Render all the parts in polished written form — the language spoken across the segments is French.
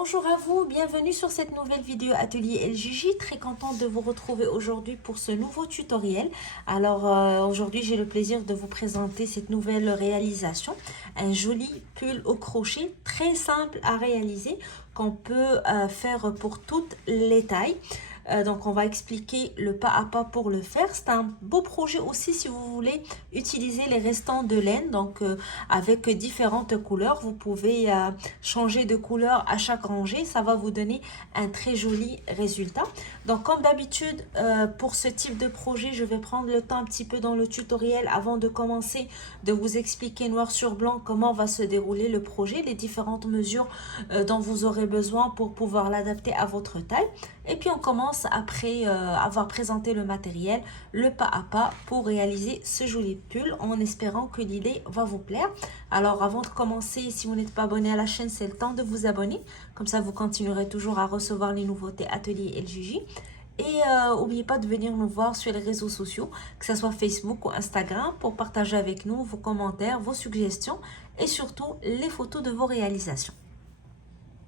Bonjour à vous, bienvenue sur cette nouvelle vidéo atelier LJJ. Très contente de vous retrouver aujourd'hui pour ce nouveau tutoriel. Alors aujourd'hui j'ai le plaisir de vous présenter cette nouvelle réalisation. Un joli pull au crochet très simple à réaliser qu'on peut faire pour toutes les tailles. Donc on va expliquer le pas à pas pour le faire. C'est un beau projet aussi si vous voulez utiliser les restants de laine. Donc avec différentes couleurs, vous pouvez changer de couleur à chaque rangée. Ça va vous donner un très joli résultat. Donc comme d'habitude pour ce type de projet, je vais prendre le temps un petit peu dans le tutoriel avant de commencer de vous expliquer noir sur blanc comment va se dérouler le projet, les différentes mesures dont vous aurez besoin pour pouvoir l'adapter à votre taille. Et puis on commence après avoir présenté le matériel, le pas à pas pour réaliser ce joli pull en espérant que l'idée va vous plaire. Alors avant de commencer, si vous n'êtes pas abonné à la chaîne, c'est le temps de vous abonner. Comme ça, vous continuerez toujours à recevoir les nouveautés Atelier LJJ. Et n'oubliez pas de venir nous voir sur les réseaux sociaux, que ce soit Facebook ou Instagram, pour partager avec nous vos commentaires, vos suggestions et surtout les photos de vos réalisations.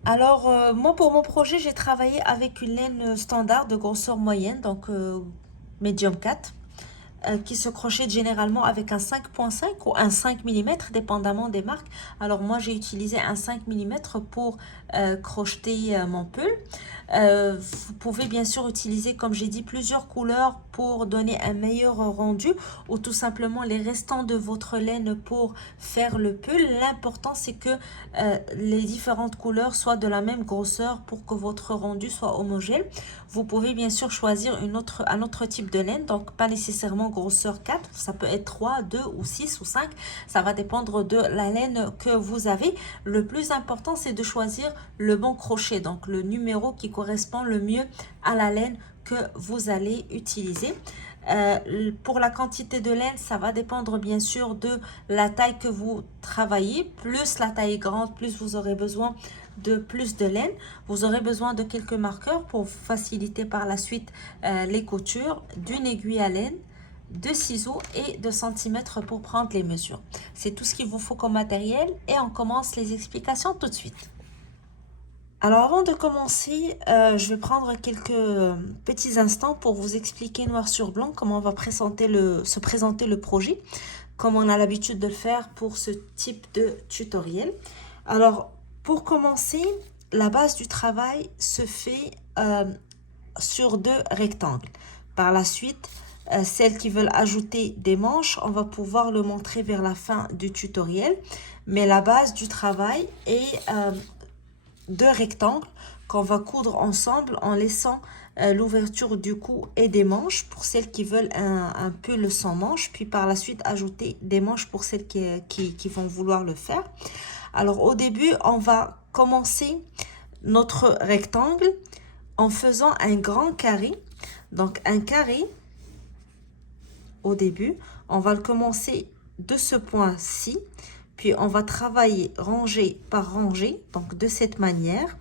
Alors, moi, pour mon projet, j'ai travaillé avec une laine standard de grosseur moyenne, donc medium 4, qui se crochète généralement avec un 5,5 ou un 5 mm, dépendamment des marques. Alors, moi, j'ai utilisé un 5 mm pour crocheter mon pull. Vous pouvez bien sûr utiliser, comme j'ai dit, plusieurs couleurs pour donner un meilleur rendu ou tout simplement les restants de votre laine pour faire le pull. L'important, c'est que les différentes couleurs soient de la même grosseur pour que votre rendu soit homogène. Vous pouvez bien sûr choisir un autre type de laine, donc pas nécessairement grosseur 4, ça peut être 3, 2 ou 6 ou 5, ça va dépendre de la laine que vous avez. Le plus important, c'est de choisir le bon crochet, donc le numéro qui correspond le mieux à la laine que vous allez utiliser. Pour la quantité de laine, ça va dépendre bien sûr de la taille que vous travaillez. Plus la taille est grande, plus vous aurez besoin de plus de laine. Vous aurez besoin de quelques marqueurs pour faciliter par la suite les coutures, d'une aiguille à laine, de ciseaux et de centimètres pour prendre les mesures. C'est tout ce qu'il vous faut comme matériel et on commence les explications tout de suite. Alors avant de commencer, je vais prendre quelques petits instants pour vous expliquer noir sur blanc comment on va se présenter le projet, comme on a l'habitude de le faire pour ce type de tutoriel. Alors pour commencer, la base du travail se fait sur deux rectangles. Par la suite, celles qui veulent ajouter des manches, on va pouvoir le montrer vers la fin du tutoriel. Mais la base du travail est deux rectangles qu'on va coudre ensemble en laissant l'ouverture du cou et des manches pour celles qui veulent un pull sans manches, puis par la suite ajouter des manches pour celles qui vont vouloir le faire. Alors au début, on va commencer notre rectangle en faisant un grand carré. Donc un carré au début, on va le commencer de ce point-ci. Puis on va travailler rangée par rangée, donc de cette manière,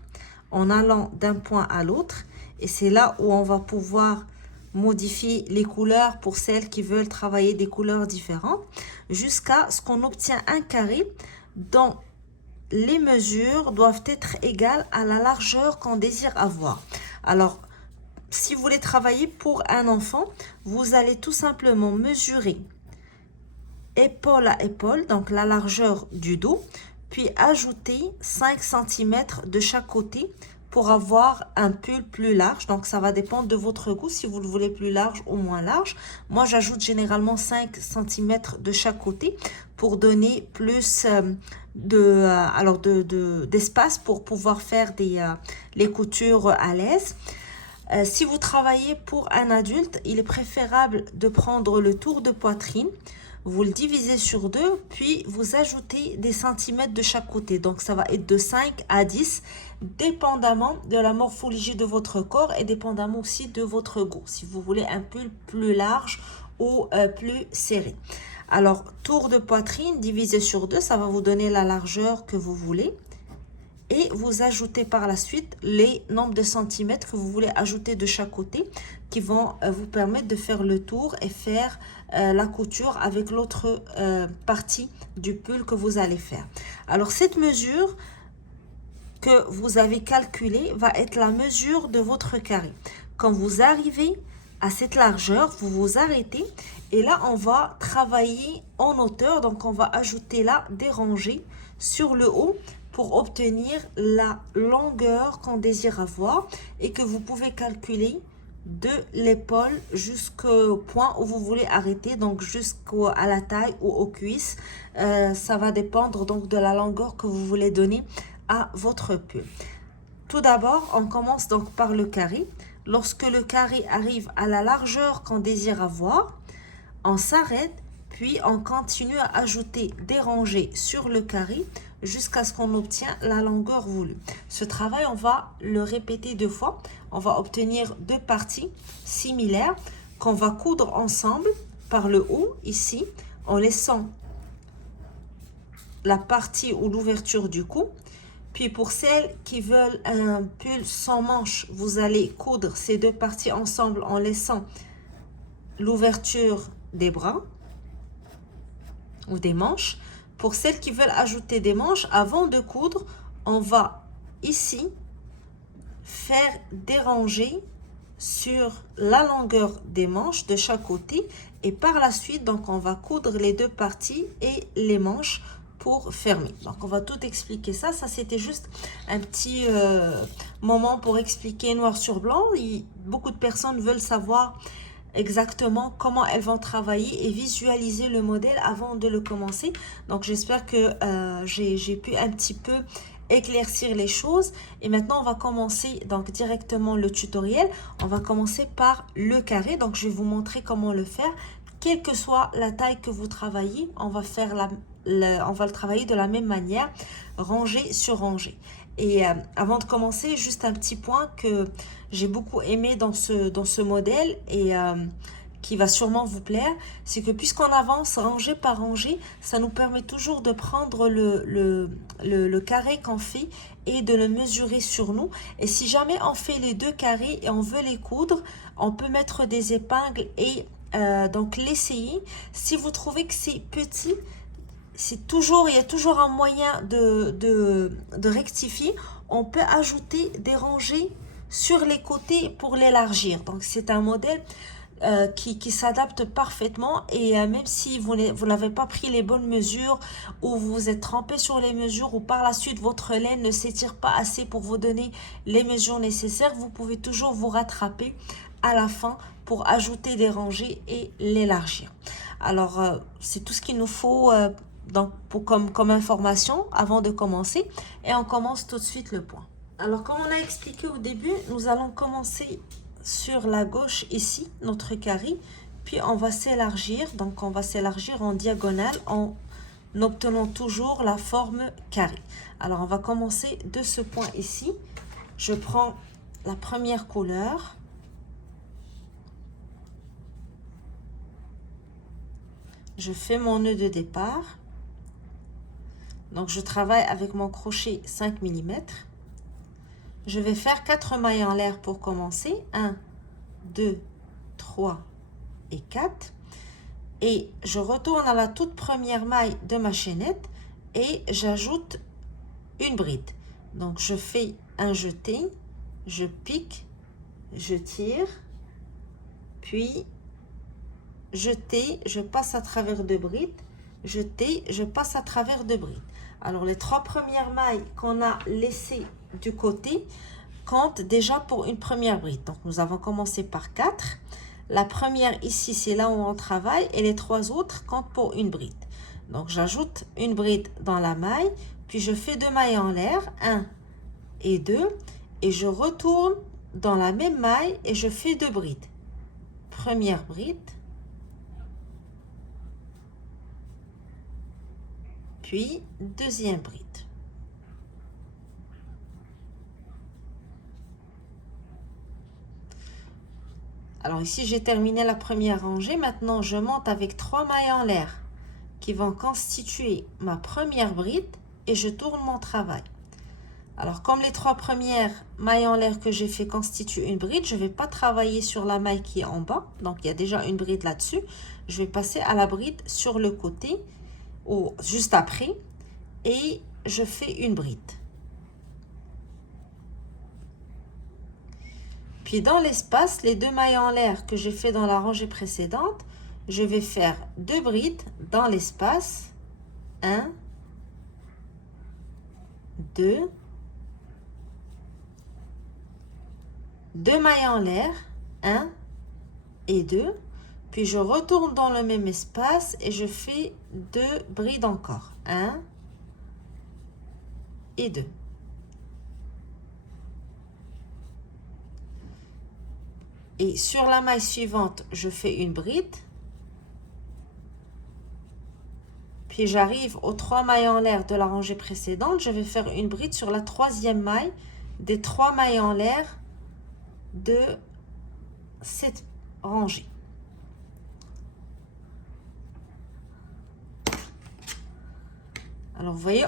en allant d'un point à l'autre. Et c'est là où on va pouvoir modifier les couleurs pour celles qui veulent travailler des couleurs différentes, jusqu'à ce qu'on obtient un carré dont les mesures doivent être égales à la largeur qu'on désire avoir. Alors, si vous voulez travailler pour un enfant, vous allez tout simplement mesurer épaule à épaule, donc la largeur du dos, puis ajouter 5 cm de chaque côté pour avoir un pull plus large. Donc ça va dépendre de votre goût, si vous le voulez plus large ou moins large. Moi j'ajoute généralement 5 cm de chaque côté pour donner plus d'espace pour pouvoir faire les coutures à l'aise. Si vous travaillez pour un adulte, il est préférable de prendre le tour de poitrine. Vous le divisez sur deux, puis vous ajoutez des centimètres de chaque côté. Donc, ça va être de 5 à 10, dépendamment de la morphologie de votre corps et dépendamment aussi de votre goût. Si vous voulez un pull plus large ou plus serré. Alors, tour de poitrine divisé sur deux, ça va vous donner la largeur que vous voulez. Et vous ajoutez par la suite les nombres de centimètres que vous voulez ajouter de chaque côté qui vont vous permettre de faire le tour et faire la couture avec l'autre partie du pull que vous allez faire. Alors cette mesure, que vous avez calculé va être la mesure de votre carré. Quand vous arrivez à cette largeur, vous vous arrêtez et là, on va travailler en hauteur. Donc, on va ajouter là des rangées sur le haut pour obtenir la longueur qu'on désire avoir et que vous pouvez calculer de l'épaule jusqu'au point où vous voulez arrêter, donc jusqu'à la taille ou aux cuisses. Ça va dépendre donc de la longueur que vous voulez donner à votre pull. Tout d'abord, on commence donc par le carré. Lorsque le carré arrive à la largeur qu'on désire avoir, on s'arrête, puis on continue à ajouter des rangées sur le carré jusqu'à ce qu'on obtient la longueur voulue. Ce travail, on va le répéter 2 fois. On va obtenir 2 parties similaires qu'on va coudre ensemble par le haut ici, en laissant la partie ou l'ouverture du cou. Puis pour celles qui veulent un pull sans manches, vous allez coudre ces 2 parties ensemble en laissant l'ouverture des bras ou des manches. Pour celles qui veulent ajouter des manches, avant de coudre, on va ici faire des rangées sur la longueur des manches de chaque côté et par la suite, donc on va coudre les 2 parties et les manches pour fermer. Donc on va tout expliquer ça. Ça c'était juste un petit moment pour expliquer noir sur blanc. Beaucoup de personnes veulent savoir exactement comment elles vont travailler et visualiser le modèle avant de le commencer. Donc j'espère que j'ai pu un petit peu éclaircir les choses. Et maintenant on va commencer donc directement le tutoriel. On va commencer par le carré. Donc je vais vous montrer comment le faire. Quelle que soit la taille que vous travaillez, on va faire on va le travailler de la même manière, rangée sur rangée. Et avant de commencer, juste un petit point que j'ai beaucoup aimé dans ce modèle et qui va sûrement vous plaire, c'est que puisqu'on avance rangée par rangée, ça nous permet toujours de prendre le carré qu'on fait et de le mesurer sur nous. Et si jamais on fait les 2 carrés et on veut les coudre, on peut mettre des épingles et donc l'essayer. Si vous trouvez que c'est petit, il y a toujours un moyen de rectifier. On peut ajouter des rangées sur les côtés pour l'élargir. Donc c'est un modèle qui s'adapte parfaitement et même si vous n'avez pas pris les bonnes mesures ou vous vous êtes trompé sur les mesures ou par la suite votre laine ne s'étire pas assez pour vous donner les mesures nécessaires, vous pouvez toujours vous rattraper à la fin pour ajouter des rangées et l'élargir. Alors c'est tout ce qu'il nous faut donc comme information avant de commencer et on commence tout de suite le point. Alors comme on a expliqué au début, nous allons commencer sur la gauche ici, notre carré, puis on va s'élargir, donc on va s'élargir en diagonale en obtenant toujours la forme carré. Alors on va commencer de ce point ici. Je prends la première couleur. Je fais mon nœud de départ. Donc je travaille avec mon crochet 5 mm. Je vais faire 4 mailles en l'air pour commencer. 1, 2, 3 et 4. Et je retourne à la toute première maille de ma chaînette et j'ajoute une bride. Donc je fais un jeté, je pique, je tire, puis jeté, je passe à travers 2 brides, jeté, je passe à travers 2 brides. Alors les 3 premières mailles qu'on a laissées du côté comptent déjà pour une première bride. Donc nous avons commencé par 4. La première ici, c'est là où on travaille et les 3 autres comptent pour une bride. Donc j'ajoute une bride dans la maille, puis je fais 2 mailles en l'air, 1 et 2, et je retourne dans la même maille et je fais 2 brides. Première bride, puis deuxième bride. Alors ici, j'ai terminé la première rangée. Maintenant, je monte avec 3 mailles en l'air qui vont constituer ma première bride et je tourne mon travail. Alors, comme les 3 premières mailles en l'air que j'ai fait constituent une bride, je ne vais pas travailler sur la maille qui est en bas. Donc, il y a déjà une bride là-dessus. Je vais passer à la bride sur le côté ou juste après et je fais une bride. Puis dans l'espace, les 2 mailles en l'air que j'ai fait dans la rangée précédente, je vais faire 2 brides dans l'espace. 1, 2, 2 mailles en l'air, 1 et 2. Puis je retourne dans le même espace et je fais 2 brides encore. 1 et 2. Et sur la maille suivante, je fais une bride. Puis j'arrive aux 3 mailles en l'air de la rangée précédente. Je vais faire une bride sur la 3e maille des 3 mailles en l'air de cette rangée. Alors, vous voyez,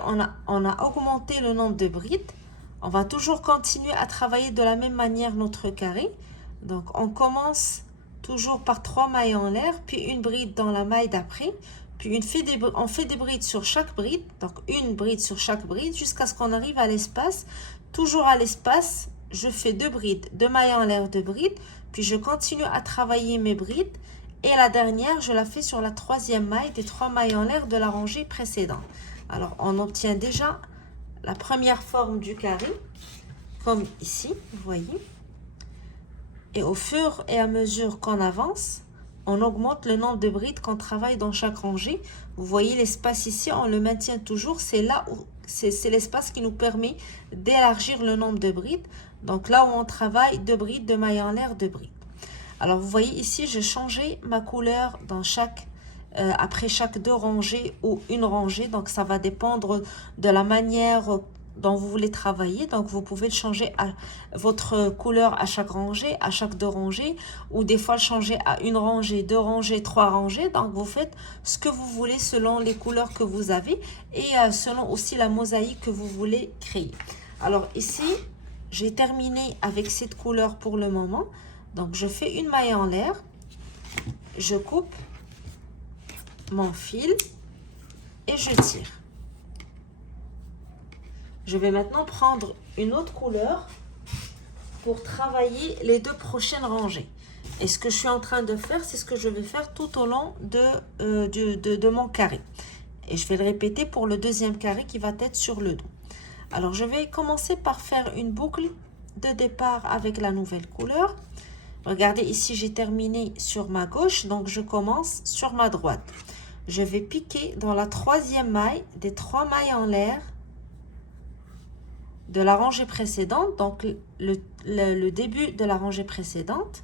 on a augmenté le nombre de brides. On va toujours continuer à travailler de la même manière notre carré. Donc, on commence toujours par 3 mailles en l'air, puis une bride dans la maille d'après. Puis on fait des brides sur chaque bride. Donc, une bride sur chaque bride jusqu'à ce qu'on arrive à l'espace. Toujours à l'espace, je fais 2 brides, 2 mailles en l'air, 2 brides. Puis, je continue à travailler mes brides. Et la dernière, je la fais sur la 3e maille des 3 mailles en l'air de la rangée précédente. Alors, on obtient déjà la première forme du carré, comme ici, vous voyez. Et au fur et à mesure qu'on avance, on augmente le nombre de brides qu'on travaille dans chaque rangée. Vous voyez l'espace ici, on le maintient toujours. C'est là où c'est l'espace qui nous permet d'élargir le nombre de brides. Donc là où on travaille 2 brides, 2 mailles en l'air, 2 brides. Alors, vous voyez ici, j'ai changé ma couleur dans après chaque 2 rangées ou une rangée. Donc, ça va dépendre de la manière dont vous voulez travailler. Donc, vous pouvez changer votre couleur à chaque rangée, à chaque 2 rangées. Ou des fois, le changer à une rangée, 2 rangées, 3 rangées. Donc, vous faites ce que vous voulez selon les couleurs que vous avez. Et selon aussi la mosaïque que vous voulez créer. Alors, ici, j'ai terminé avec cette couleur pour le moment. Donc, je fais une maille en l'air. Je coupe mon fil et je tire. Je vais maintenant prendre une autre couleur pour travailler les 2 prochaines rangées. Et ce que je suis en train de faire, c'est ce que je vais faire tout au long de mon carré. Et je vais le répéter pour le 2e carré qui va être sur le dos. Alors, je vais commencer par faire une boucle de départ avec la nouvelle couleur. Regardez, ici, j'ai terminé sur ma gauche, donc je commence sur ma droite. Je vais piquer dans la 3e maille des 3 mailles en l'air de la rangée précédente, donc le début de la rangée précédente.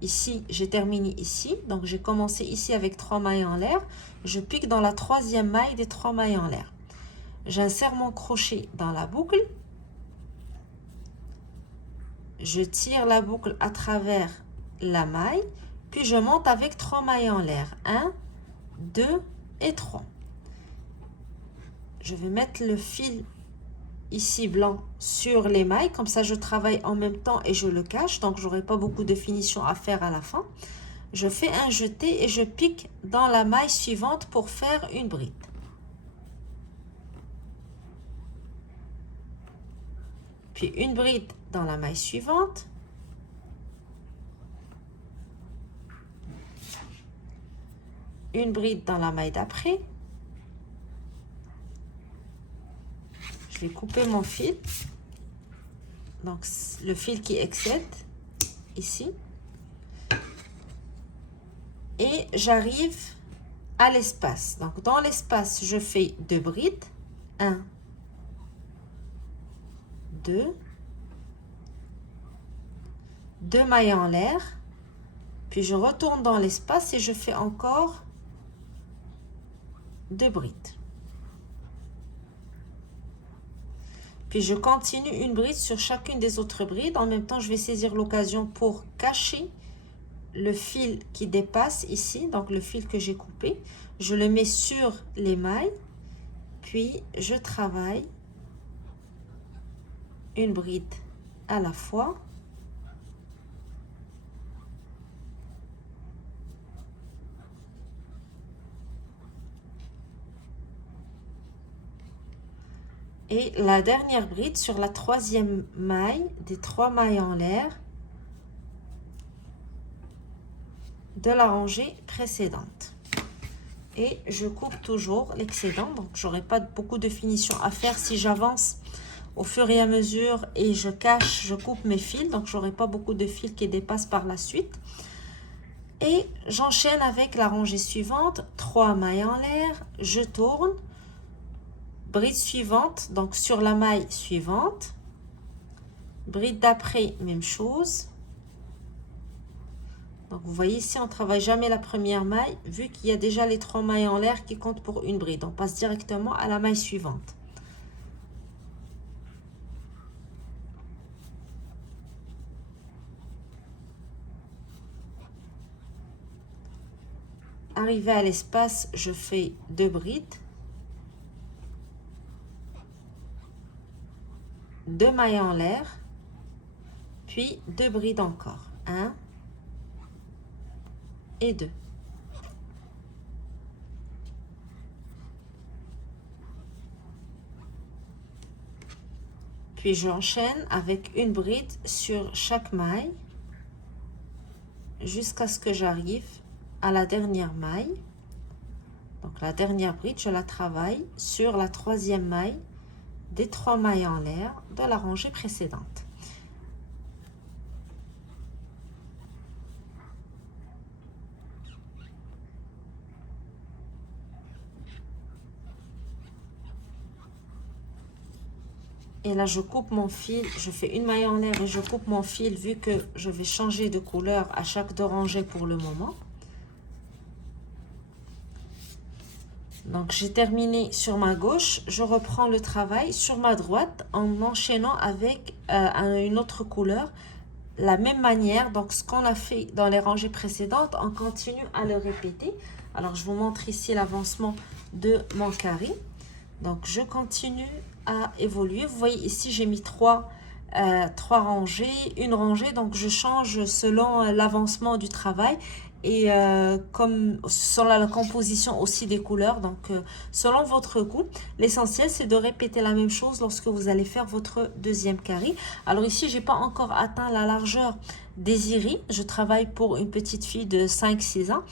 Ici, j'ai terminé ici, donc j'ai commencé ici avec 3 mailles en l'air. Je pique dans la 3e maille des 3 mailles en l'air. J'insère mon crochet dans la boucle. Je tire la boucle à travers la maille, puis je monte avec 3 mailles en l'air. 1, 2 et 3. Je vais mettre le fil ici blanc sur les mailles, comme ça je travaille en même temps et je le cache, donc j'aurai pas beaucoup de finition à faire à la fin. Je fais un jeté et je pique dans la maille suivante pour faire une bride. Puis une bride dans la maille suivante. Une bride dans la maille d'après. Je vais couper mon fil. Donc, le fil qui excède, ici. Et j'arrive à l'espace. Donc, dans l'espace, je fais 2 brides. 1, 2. 2 mailles en l'air. Puis, je retourne dans l'espace et je fais encore 2 brides. Puis je continue une bride sur chacune des autres brides. En même temps, je vais saisir l'occasion pour cacher le fil qui dépasse ici, donc le fil que j'ai coupé. Je le mets sur les mailles, puis je travaille une bride à la fois. Et la dernière bride sur la 3e maille des 3 mailles en l'air, de la rangée précédente. Et je coupe toujours l'excédent, donc j'aurai pas beaucoup de finition à faire si j'avance au fur et à mesure et je cache, je coupe mes fils, donc j'aurai pas beaucoup de fils qui dépassent par la suite. Et j'enchaîne avec la rangée suivante, 3 mailles en l'air, je tourne, bride suivante, donc sur la maille suivante, bride d'après, même chose. Donc, vous voyez ici, on ne travaille jamais la première maille, vu qu'il y a déjà les 3 mailles en l'air qui comptent pour une bride. On passe directement à la maille suivante. Arrivé à l'espace, je fais 2 brides. 2 mailles en l'air, puis 2 brides encore. 1 et 2. Puis j'enchaîne avec une bride sur chaque maille jusqu'à ce que j'arrive à la dernière maille. Donc la dernière bride, je la travaille sur la 3e maille des 3 mailles en l'air de la rangée précédente. Et là, je coupe mon fil, je fais une maille en l'air et je coupe mon fil vu que je vais changer de couleur à chaque 2 rangées pour le moment. Donc, j'ai terminé sur ma gauche. Je reprends le travail sur ma droite en enchaînant avec une autre couleur. La même manière, donc ce qu'on a fait dans les rangées précédentes, on continue à le répéter. Alors, je vous montre ici l'avancement de mon carré. Donc, je continue à évoluer. Vous voyez ici, j'ai mis 3 rangées, une rangée. Donc, je change selon l'avancement du travail et comme selon la composition aussi des couleurs. Donc, selon votre goût, l'essentiel, c'est de répéter la même chose lorsque vous allez faire votre deuxième carré. Alors ici, j'ai pas encore atteint la largeur désirée. Je travaille pour une petite fille de 5-6 ans.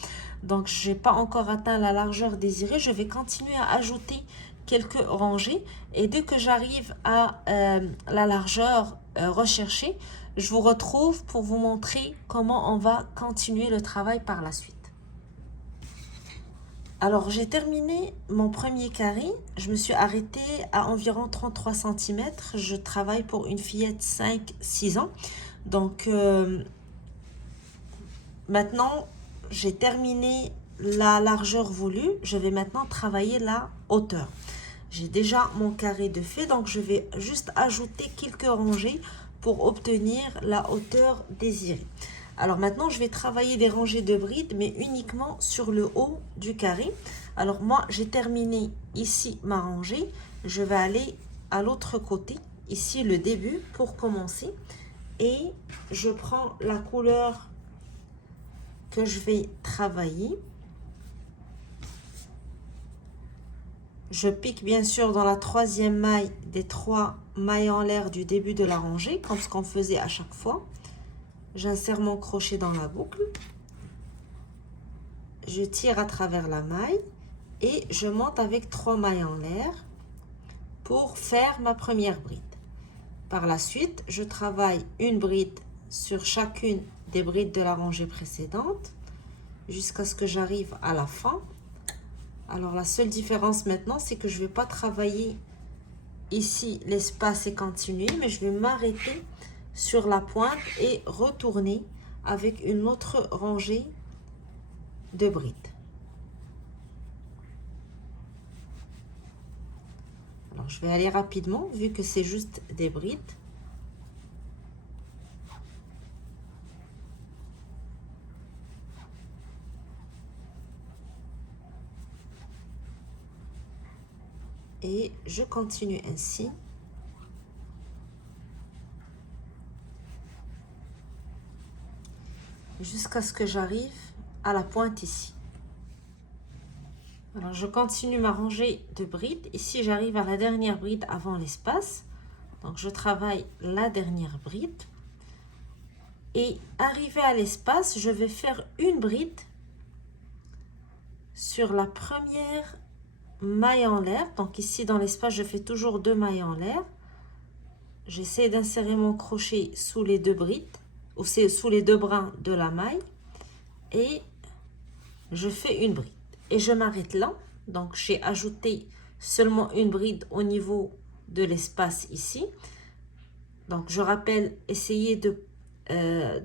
Donc, je n'ai pas encore atteint la largeur désirée. Je vais continuer à ajouter quelques rangées et dès que j'arrive à la largeur recherchée, je vous retrouve pour vous montrer comment on va continuer le travail par la suite. Alors, j'ai terminé mon premier carré. Je me suis arrêtée à environ 33 cm. Je travaille pour une fillette 5-6 ans. Donc, maintenant, j'ai terminé la largeur voulue. Je vais maintenant travailler la hauteur. J'ai déjà mon carré de fait, donc je vais juste ajouter quelques rangées pour obtenir la hauteur désirée. Alors maintenant, je vais travailler des rangées de brides, mais uniquement sur le haut du carré. Alors moi, j'ai terminé ici ma rangée. Je vais aller à l'autre côté, ici le début pour commencer. Et je prends la couleur que je vais travailler. Je pique bien sûr dans la 3e maille des 3 mailles en l'air du début de la rangée, comme ce qu'on faisait à chaque fois. J'insère mon crochet dans la boucle. Je tire à travers la maille et je monte avec 3 mailles en l'air pour faire ma première bride. Par la suite, je travaille une bride sur chacune des brides de la rangée précédente jusqu'à ce que j'arrive à la fin. Alors, la seule différence maintenant, c'est que je ne vais pas travailler ici l'espace est continué, mais je vais m'arrêter sur la pointe et retourner avec une autre rangée de brides. Alors, je vais aller rapidement vu que c'est juste des brides. Et je continue ainsi. Jusqu'à ce que j'arrive à la pointe ici. Alors, je continue ma rangée de brides. Ici, j'arrive à la dernière bride avant l'espace. Donc, je travaille la dernière bride. Et arrivé à l'espace, je vais faire une bride sur la première maille en l'air. Donc ici dans l'espace, je fais toujours 2 mailles en l'air. J'essaie d'insérer mon crochet sous les 2 brides, ou sous les 2 brins de la maille. Et je fais une bride. Et je m'arrête là. Donc j'ai ajouté seulement une bride au niveau de l'espace ici. Donc je rappelle, essayez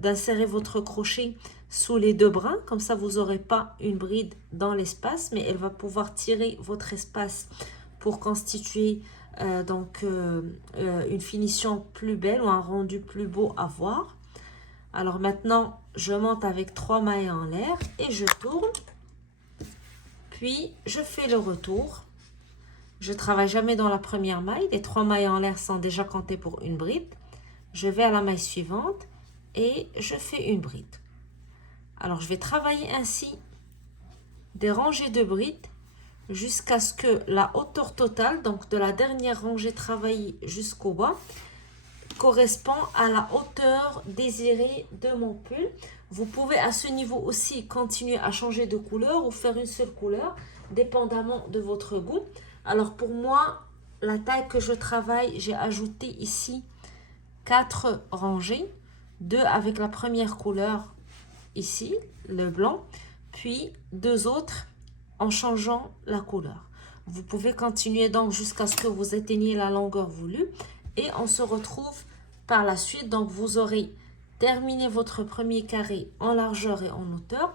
d'insérer votre crochet sous les 2 brins, comme ça vous n'aurez pas une bride dans l'espace, mais elle va pouvoir tirer votre espace pour constituer une finition plus belle ou un rendu plus beau à voir. Alors maintenant, je monte avec 3 mailles en l'air et je tourne, puis je fais le retour. Je ne travaille jamais dans la première maille, les 3 mailles en l'air sont déjà comptées pour une bride. Je vais à la maille suivante et je fais une bride. Alors je vais travailler ainsi des rangées de brides jusqu'à ce que la hauteur totale, donc de la dernière rangée travaillée jusqu'au bas, correspond à la hauteur désirée de mon pull. Vous pouvez à ce niveau aussi continuer à changer de couleur ou faire une seule couleur, dépendamment de votre goût. Alors pour moi, la taille que je travaille, j'ai ajouté ici 4 rangées, 2 avec la première couleur ici, le blanc, puis 2 autres en changeant la couleur. Vous pouvez continuer donc jusqu'à ce que vous atteigniez la longueur voulue et on se retrouve par la suite. Donc vous aurez terminé votre premier carré en largeur et en hauteur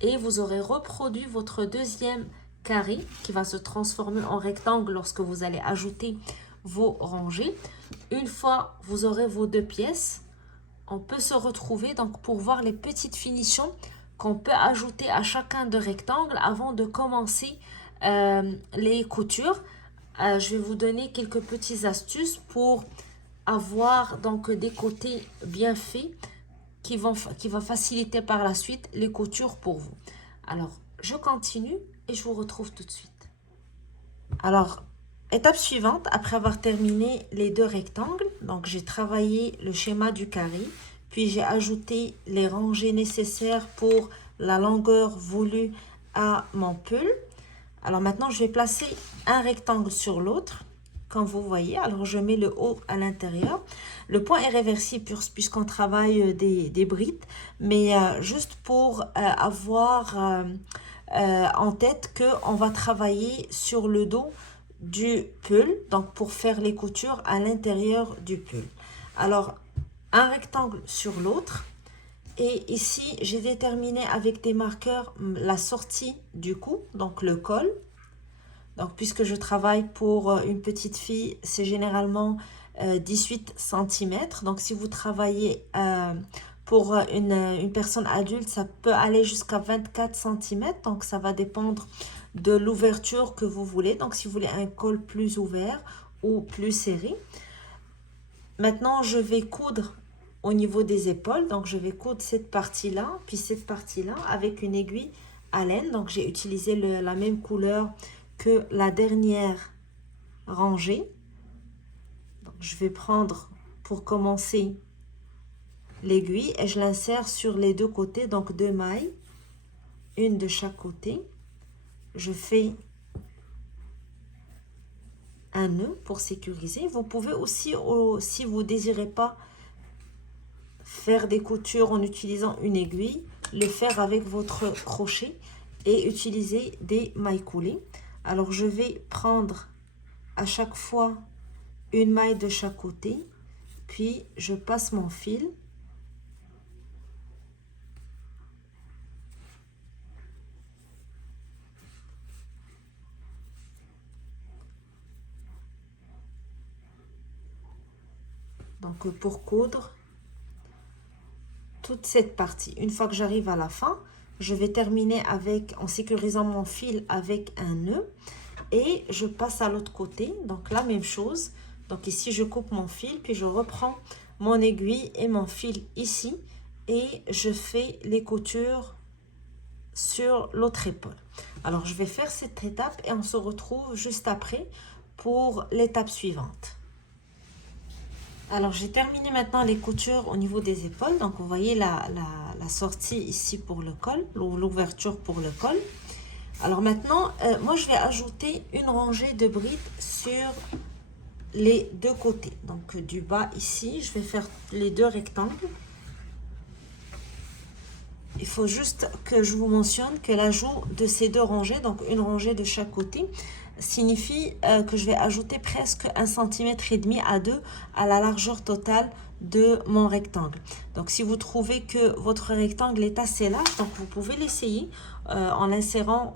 et vous aurez reproduit votre deuxième carré qui va se transformer en rectangle lorsque vous allez ajouter vos rangées. Une fois vous aurez vos 2 pièces, on peut se retrouver donc pour voir les petites finitions qu'on peut ajouter à chacun de rectangles avant de commencer les coutures. Je vais vous donner quelques petites astuces pour avoir donc des côtés bien faits qui vont faciliter par la suite les coutures pour vous. Alors je continue et je vous retrouve tout de suite. Alors étape suivante, après avoir terminé les 2 rectangles, donc j'ai travaillé le schéma du carré, puis j'ai ajouté les rangées nécessaires pour la longueur voulue à mon pull. Alors maintenant, je vais placer un rectangle sur l'autre, comme vous voyez. Alors je mets le haut à l'intérieur. Le point est réversible puisqu'on travaille des brides, mais juste pour avoir en tête qu'on va travailler sur le dos du pull, donc pour faire les coutures à l'intérieur du pull. Alors un rectangle sur l'autre et ici j'ai déterminé avec des marqueurs la sortie du cou, donc le col. Donc puisque je travaille pour une petite fille, c'est généralement 18 cm. Donc si vous travaillez pour une personne adulte, ça peut aller jusqu'à 24 cm. Donc ça va dépendre de l'ouverture que vous voulez. Donc si vous voulez un col plus ouvert ou plus serré. Maintenant, je vais coudre au niveau des épaules. Donc je vais coudre cette partie-là, puis cette partie-là avec une aiguille à laine. Donc j'ai utilisé la même couleur que la dernière rangée. Donc, je vais prendre pour commencer l'aiguille et je l'insère sur les 2 côtés, donc 2 mailles, une de chaque côté. Je fais un nœud pour sécuriser. Vous pouvez aussi, si vous ne désirez pas faire des coutures en utilisant une aiguille, le faire avec votre crochet et utiliser des mailles coulées. Alors je vais prendre à chaque fois une maille de chaque côté, puis je passe mon fil. Donc pour coudre toute cette partie. Une fois que j'arrive à la fin, je vais terminer en sécurisant mon fil avec un nœud et je passe à l'autre côté. Donc la même chose. Donc ici, je coupe mon fil, puis je reprends mon aiguille et mon fil ici et je fais les coutures sur l'autre épaule. Alors, je vais faire cette étape et on se retrouve juste après pour l'étape suivante. Alors, j'ai terminé maintenant les coutures au niveau des épaules. Donc, vous voyez la sortie ici pour le col, l'ouverture pour le col. Alors maintenant, moi, je vais ajouter une rangée de brides sur les deux côtés. Donc, du bas ici, je vais faire les deux rectangles. Il faut juste que je vous mentionne que l'ajout de ces deux rangées, donc une rangée de chaque côté, signifie que je vais ajouter presque 1,5 cm à 2 à la largeur totale de mon rectangle. Donc si vous trouvez que votre rectangle est assez large, donc vous pouvez l'essayer en l'insérant,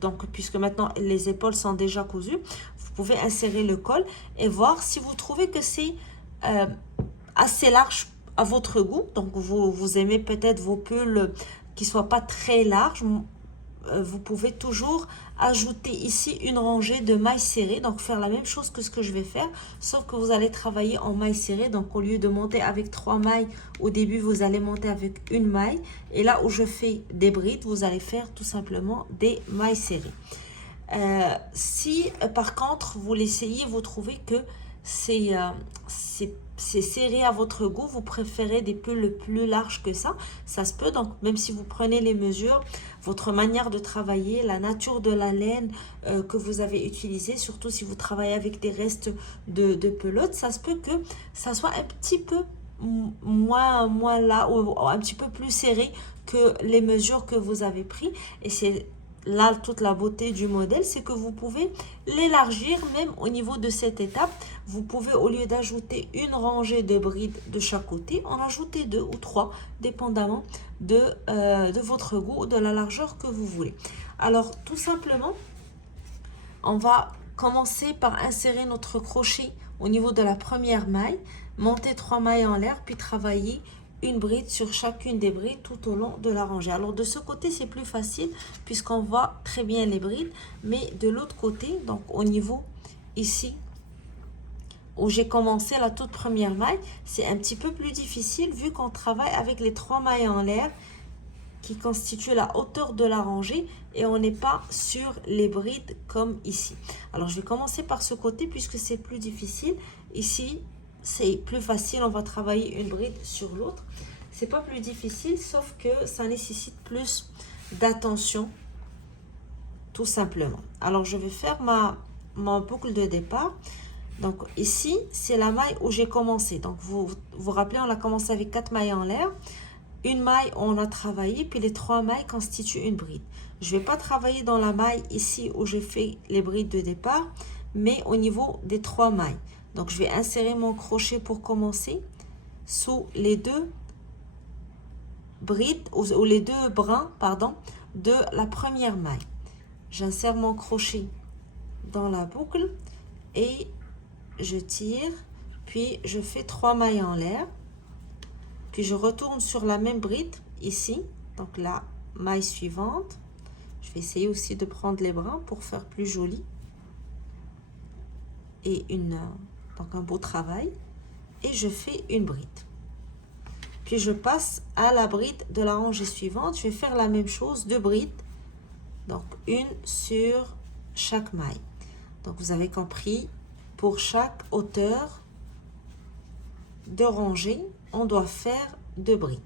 donc puisque maintenant les épaules sont déjà cousues, vous pouvez insérer le col et voir si vous trouvez que c'est assez large à votre goût. Donc vous aimez peut-être vos pulls qui ne soient pas très larges. Vous pouvez toujours ajouter ici une rangée de mailles serrées, donc faire la même chose que ce que je vais faire, sauf que vous allez travailler en mailles serrées. Donc au lieu de monter avec 3 mailles au début, vous allez monter avec une maille, et là où je fais des brides, vous allez faire tout simplement des mailles serrées. Si par contre vous l'essayez, vous trouvez que c'est serré à votre goût, vous préférez des pulls plus larges que ça se peut. Donc même si vous prenez les mesures, votre manière de travailler, la nature de la laine que vous avez utilisée, surtout si vous travaillez avec des restes de pelote, ça se peut que ça soit un petit peu moins là, ou un petit peu plus serré que les mesures que vous avez pris. Et c'est là toute la beauté du modèle, c'est que vous pouvez l'élargir même au niveau de cette étape. Vous pouvez, au lieu d'ajouter une rangée de brides de chaque côté, en ajouter 2 ou 3, dépendamment de votre goût, de la largeur que vous voulez. Alors tout simplement, on va commencer par insérer notre crochet au niveau de la première maille, monter 3 mailles en l'air, puis travailler une bride sur chacune des brides tout au long de la rangée. Alors de ce côté c'est plus facile puisqu'on voit très bien les brides, mais de l'autre côté, donc au niveau ici où j'ai commencé la toute première maille, c'est un petit peu plus difficile vu qu'on travaille avec les 3 mailles en l'air qui constituent la hauteur de la rangée et on n'est pas sur les brides comme ici. Alors je vais commencer par ce côté puisque c'est plus difficile. Ici c'est plus facile, on va travailler une bride sur l'autre. C'est pas plus difficile, sauf que ça nécessite plus d'attention, tout simplement. Alors je vais faire ma boucle de départ. Donc ici c'est la maille où j'ai commencé. Donc vous vous rappelez, on a commencé avec 4 mailles en l'air. Une maille on a travaillé, puis les 3 mailles constituent une bride. Je vais pas travailler dans la maille ici où j'ai fait les brides de départ, mais au niveau des 3 mailles. Donc je vais insérer mon crochet pour commencer sous les deux brides ou les deux brins, pardon, de la première maille. J'insère mon crochet dans la boucle et je tire, puis je fais 3 mailles en l'air, puis je retourne sur la même bride ici, donc la maille suivante. Je vais essayer aussi de prendre les brins pour faire plus joli et donc un beau travail, et je fais une bride, puis je passe à la bride de la rangée suivante. Je vais faire la même chose, 2 brides, donc une sur chaque maille. Donc vous avez compris, pour chaque hauteur de rangée on doit faire 2 brides.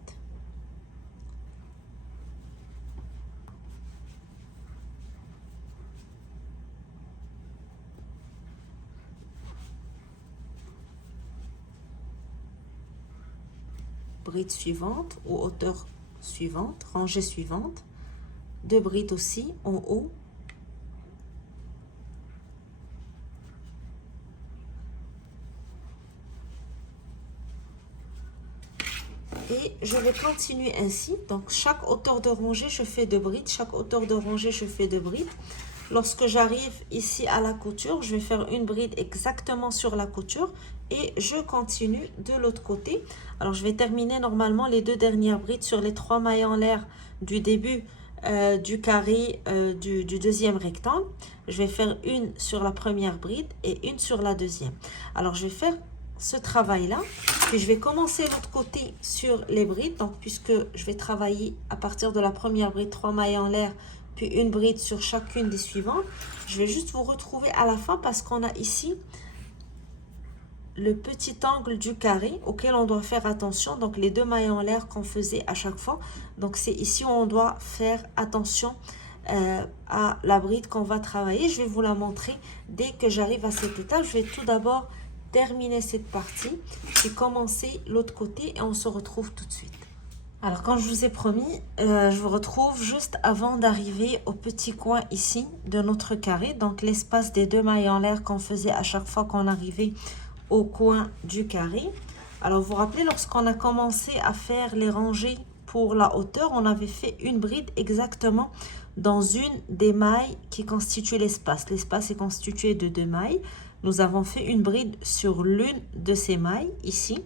Bride suivante ou hauteur suivante, rangée suivante, 2 brides aussi en haut, et je vais continuer ainsi. Donc chaque hauteur de rangée je fais 2 brides, chaque hauteur de rangée je fais 2 brides. Lorsque j'arrive ici à la couture, je vais faire une bride exactement sur la couture et je continue de l'autre côté. Alors je vais terminer normalement les 2 dernières brides sur les 3 mailles en l'air du début du carré du deuxième rectangle. Je vais faire une sur la première bride et une sur la deuxième. Alors je vais faire ce travail là, puis je vais commencer l'autre côté sur les brides. Donc puisque je vais travailler à partir de la première bride 3 mailles en l'air, puis une bride sur chacune des suivantes, je vais juste vous retrouver à la fin parce qu'on a ici le petit angle du carré auquel on doit faire attention. Donc les deux mailles en l'air qu'on faisait à chaque fois. Donc c'est ici où on doit faire attention à la bride qu'on va travailler. Je vais vous la montrer dès que j'arrive à cette étape. Je vais tout d'abord terminer cette partie et commencer l'autre côté et on se retrouve tout de suite. Alors, comme je vous ai promis, je vous retrouve juste avant d'arriver au petit coin ici de notre carré. Donc, l'espace des deux mailles en l'air qu'on faisait à chaque fois qu'on arrivait au coin du carré. Alors, vous vous rappelez, lorsqu'on a commencé à faire les rangées pour la hauteur, on avait fait une bride exactement dans une des mailles qui constitue l'espace. L'espace est constitué de deux mailles. Nous avons fait une bride sur l'une de ces mailles ici.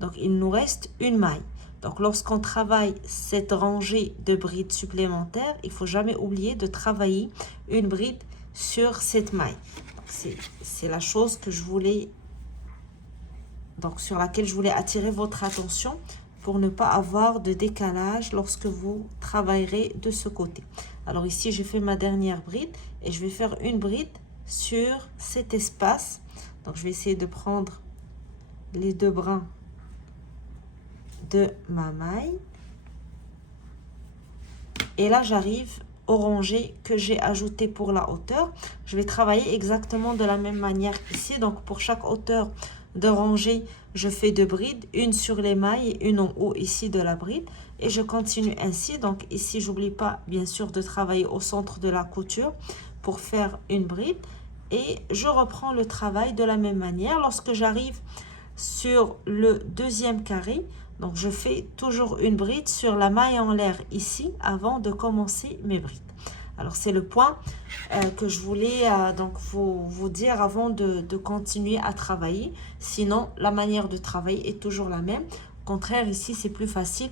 Donc, il nous reste une maille. Donc, lorsqu'on travaille cette rangée de brides supplémentaires, il ne faut jamais oublier de travailler une bride sur cette maille. C'est la chose que je voulais, donc sur laquelle je voulais attirer votre attention pour ne pas avoir de décalage lorsque vous travaillerez de ce côté. Alors ici, j'ai fait ma dernière bride et je vais faire une bride sur cet espace. Donc, je vais essayer de prendre les deux brins de ma maille et là j'arrive au rangé que j'ai ajouté pour la hauteur. Je vais travailler exactement de la même manière ici. Donc pour chaque hauteur de rangée, je fais deux brides, une sur les mailles et une en haut ici de la bride, et je continue ainsi. Donc ici, j'oublie pas bien sûr de travailler au centre de la couture pour faire une bride, et je reprends le travail de la même manière. Lorsque j'arrive sur le deuxième carré, donc je fais toujours une bride sur la maille en l'air ici avant de commencer mes brides. Alors c'est le point que je voulais donc vous dire avant de continuer à travailler. Sinon la manière de travailler est toujours la même. Au contraire, ici c'est plus facile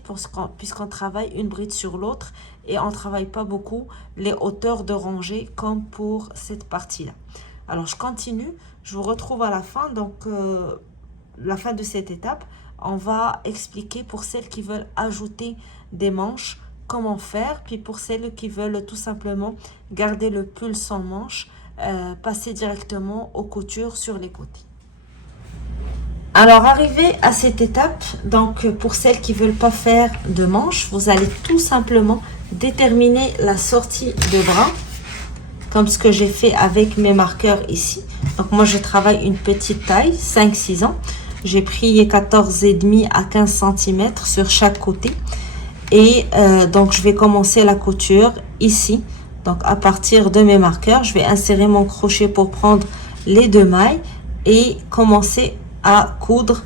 puisqu'on travaille une bride sur l'autre et on ne travaille pas beaucoup les hauteurs de rangée comme pour cette partie là. Alors je continue, je vous retrouve à la fin. Donc la fin de cette étape, on va expliquer pour celles qui veulent ajouter des manches comment faire, puis pour celles qui veulent tout simplement garder le pull sans manches, passer directement aux coutures sur les côtés. Alors arrivé à cette étape, donc pour celles qui veulent pas faire de manches, vous allez tout simplement déterminer la sortie de bras comme ce que j'ai fait avec mes marqueurs ici. Donc moi je travaille une petite taille, 5-6 ans. J'ai pris 14,5 à 15 cm sur chaque côté. Et donc, je vais commencer la couture ici. Donc, à partir de mes marqueurs, je vais insérer mon crochet pour prendre les deux mailles et commencer à coudre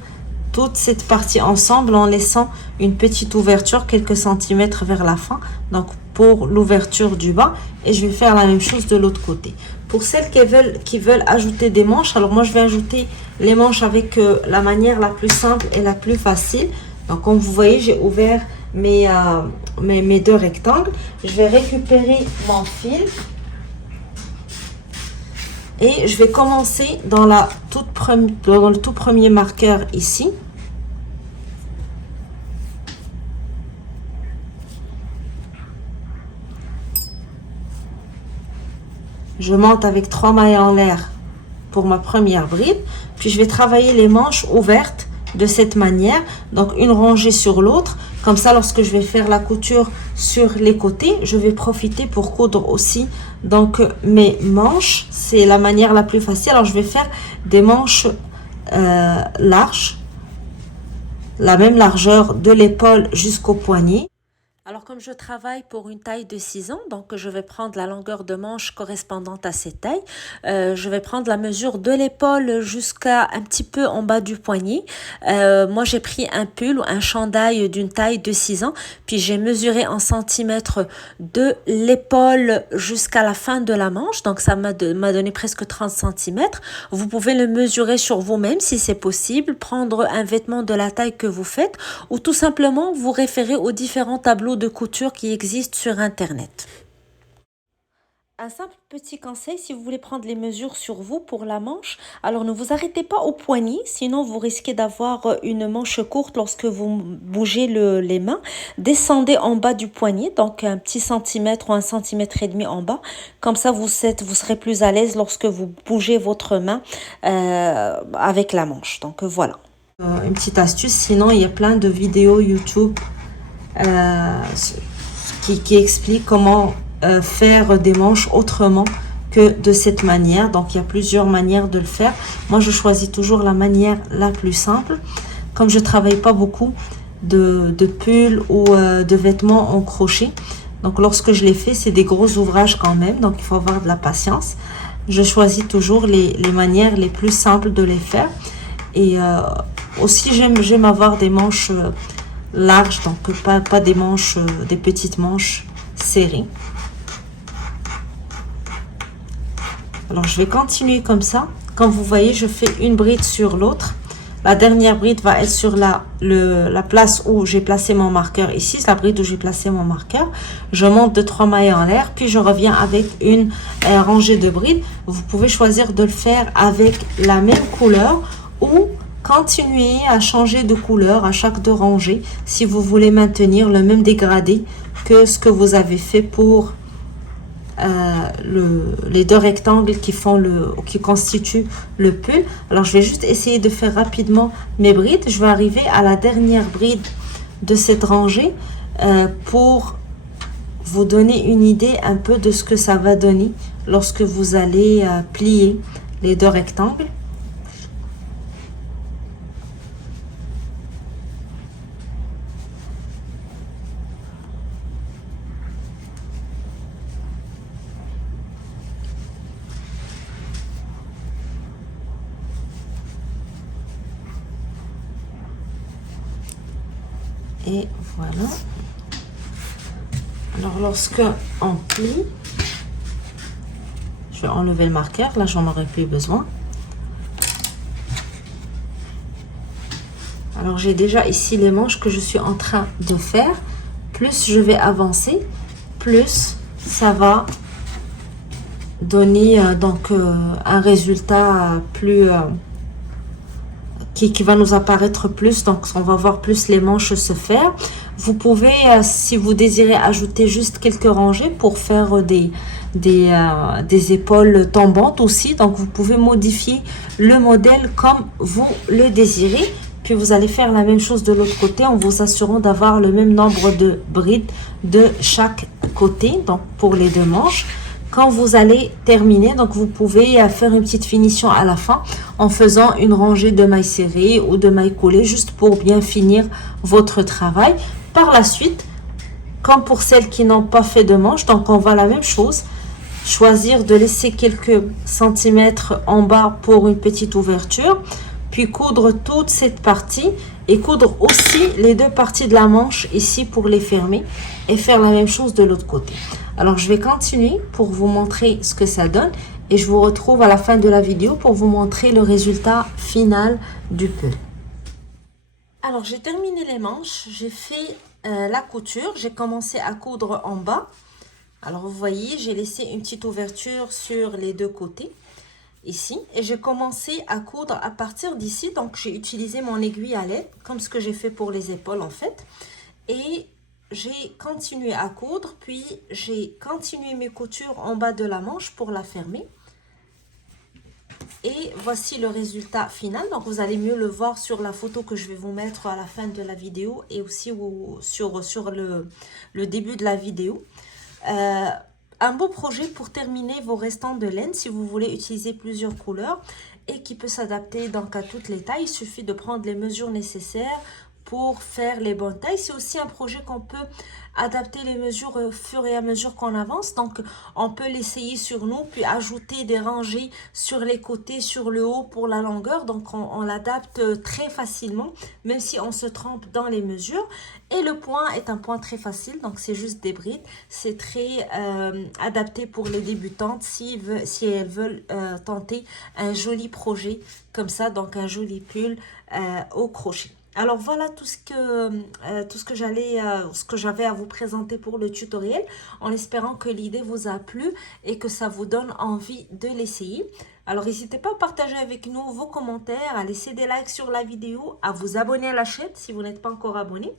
toute cette partie ensemble en laissant une petite ouverture, quelques centimètres vers la fin. Donc, pour l'ouverture du bas. Et je vais faire la même chose de l'autre côté. Pour celles qui veulent ajouter des manches, alors moi, je vais ajouter les manches avec la manière la plus simple et la plus facile. Donc, comme vous voyez, j'ai ouvert mes deux rectangles. Je vais récupérer mon fil et je vais commencer dans le tout premier marqueur ici. Je monte avec 3 mailles en l'air pour ma première bride, puis je vais travailler les manches ouvertes de cette manière, donc une rangée sur l'autre. Comme ça, lorsque je vais faire la couture sur les côtés, je vais profiter pour coudre aussi donc mes manches. C'est la manière la plus facile. Alors je vais faire des manches larges, la même largeur de l'épaule jusqu'au poignet. Alors, comme je travaille pour une taille de 6 ans, donc je vais prendre la longueur de manche correspondante à cette taille. Je vais prendre la mesure de l'épaule jusqu'à un petit peu en bas du poignet. Moi, j'ai pris un pull ou un chandail d'une taille de 6 ans. Puis, j'ai mesuré en centimètres de l'épaule jusqu'à la fin de la manche. Donc, ça m'a donné presque 30 centimètres. Vous pouvez le mesurer sur vous-même si c'est possible. Prendre un vêtement de la taille que vous faites ou tout simplement vous référer aux différents tableaux de couture qui existent sur internet. Un simple petit conseil, si vous voulez prendre les mesures sur vous pour la manche, alors ne vous arrêtez pas au poignet, sinon vous risquez d'avoir une manche courte lorsque vous bougez les mains. Descendez en bas du poignet, donc un petit centimètre ou 1,5 cm en bas. Comme ça, vous serez plus à l'aise lorsque vous bougez votre main avec la manche. Donc voilà. Une petite astuce, sinon il y a plein de vidéos YouTube qui expliquent comment faire des manches autrement que de cette manière. Donc il y a plusieurs manières de le faire. Moi je choisis toujours la manière la plus simple. Comme je travaille pas beaucoup de pulls ou de vêtements en crochet, donc lorsque je les fais, c'est des gros ouvrages quand même, donc il faut avoir de la patience. Je choisis toujours les manières les plus simples de les faire. Et aussi j'aime avoir des manches larges, donc pas des manches, des petites manches serrées. Alors, je vais continuer comme ça. Comme vous voyez, je fais une bride sur l'autre. La dernière bride va être sur la place où j'ai placé mon marqueur. Ici, c'est la bride où j'ai placé mon marqueur. Je monte de 3 mailles en l'air, puis je reviens avec une rangée de brides. Vous pouvez choisir de le faire avec la même couleur ou continuer à changer de couleur à chaque 2 rangées si vous voulez maintenir le même dégradé que ce que vous avez fait pour les 2 rectangles qui constituent le pull. Alors je vais juste essayer de faire rapidement mes brides. Je vais arriver à la dernière bride de cette rangée pour vous donner une idée un peu de ce que ça va donner lorsque vous allez plier les 2 rectangles. Et voilà. Alors, lorsque on plie, je vais enlever le marqueur. Là, j'en aurai plus besoin. Alors, j'ai déjà ici les manches que je suis en train de faire. Plus je vais avancer, plus ça va donner un résultat plus qui va nous apparaître plus. Donc on va voir plus les manches se faire. Vous pouvez si vous désirez ajouter juste quelques rangées pour faire des épaules tombantes aussi. Donc vous pouvez modifier le modèle comme vous le désirez. Puis vous allez faire la même chose de l'autre côté en vous assurant d'avoir le même nombre de brides de chaque côté, donc pour les 2 manches. Quand vous allez terminer, donc vous pouvez faire une petite finition à la fin en faisant une rangée de mailles serrées ou de mailles collées juste pour bien finir votre travail. Par la suite, comme pour celles qui n'ont pas fait de manches, donc on va la même chose, choisir de laisser quelques centimètres en bas pour une petite ouverture, puis coudre toute cette partie et coudre aussi les 2 parties de la manche ici pour les fermer et faire la même chose de l'autre côté. Alors je vais continuer pour vous montrer ce que ça donne et je vous retrouve à la fin de la vidéo pour vous montrer le résultat final du pull. Alors j'ai terminé les manches, j'ai fait la couture, j'ai commencé à coudre en bas. Alors vous voyez, j'ai laissé une petite ouverture sur les 2 côtés ici et j'ai commencé à coudre à partir d'ici. Donc j'ai utilisé mon aiguille à lait comme ce que j'ai fait pour les épaules en fait, et j'ai continué à coudre, puis j'ai continué mes coutures en bas de la manche pour la fermer. Et voici le résultat final. Donc vous allez mieux le voir sur la photo que je vais vous mettre à la fin de la vidéo et aussi sur le début de la vidéo. Un beau projet pour terminer vos restants de laine si vous voulez utiliser plusieurs couleurs et qui peut s'adapter donc à toutes les tailles. Il suffit de prendre les mesures nécessaires pour faire les bonnes tailles. C'est aussi un projet qu'on peut adapter les mesures au fur et à mesure qu'on avance. Donc on peut l'essayer sur nous, puis ajouter des rangées sur les côtés, sur le haut pour la longueur. Donc on l'adapte très facilement, même si on se trompe dans les mesures. Et le point est un point très facile, donc c'est juste des brides. C'est très adapté pour les débutantes si elles veulent tenter un joli projet comme ça, donc un joli pull au crochet. Alors voilà tout ce que ce que j'avais à vous présenter pour le tutoriel, en espérant que l'idée vous a plu et que ça vous donne envie de l'essayer. Alors n'hésitez pas à partager avec nous vos commentaires, à laisser des likes sur la vidéo, à vous abonner à la chaîne si vous n'êtes pas encore abonné.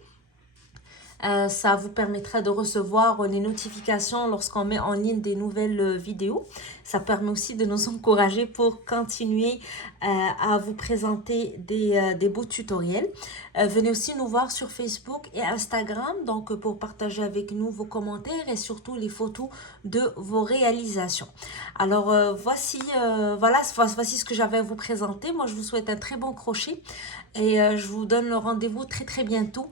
Ça vous permettra de recevoir les notifications lorsqu'on met en ligne des nouvelles vidéos. Ça permet aussi de nous encourager pour continuer à vous présenter des beaux tutoriels. Venez aussi nous voir sur Facebook et Instagram, donc pour partager avec nous vos commentaires et surtout les photos de vos réalisations. Alors voici ce que j'avais à vous présenter. Moi, je vous souhaite un très bon crochet et je vous donne le rendez-vous très bientôt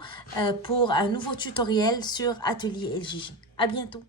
pour un nouveau tutoriel sur Atelier LJJ. À bientôt.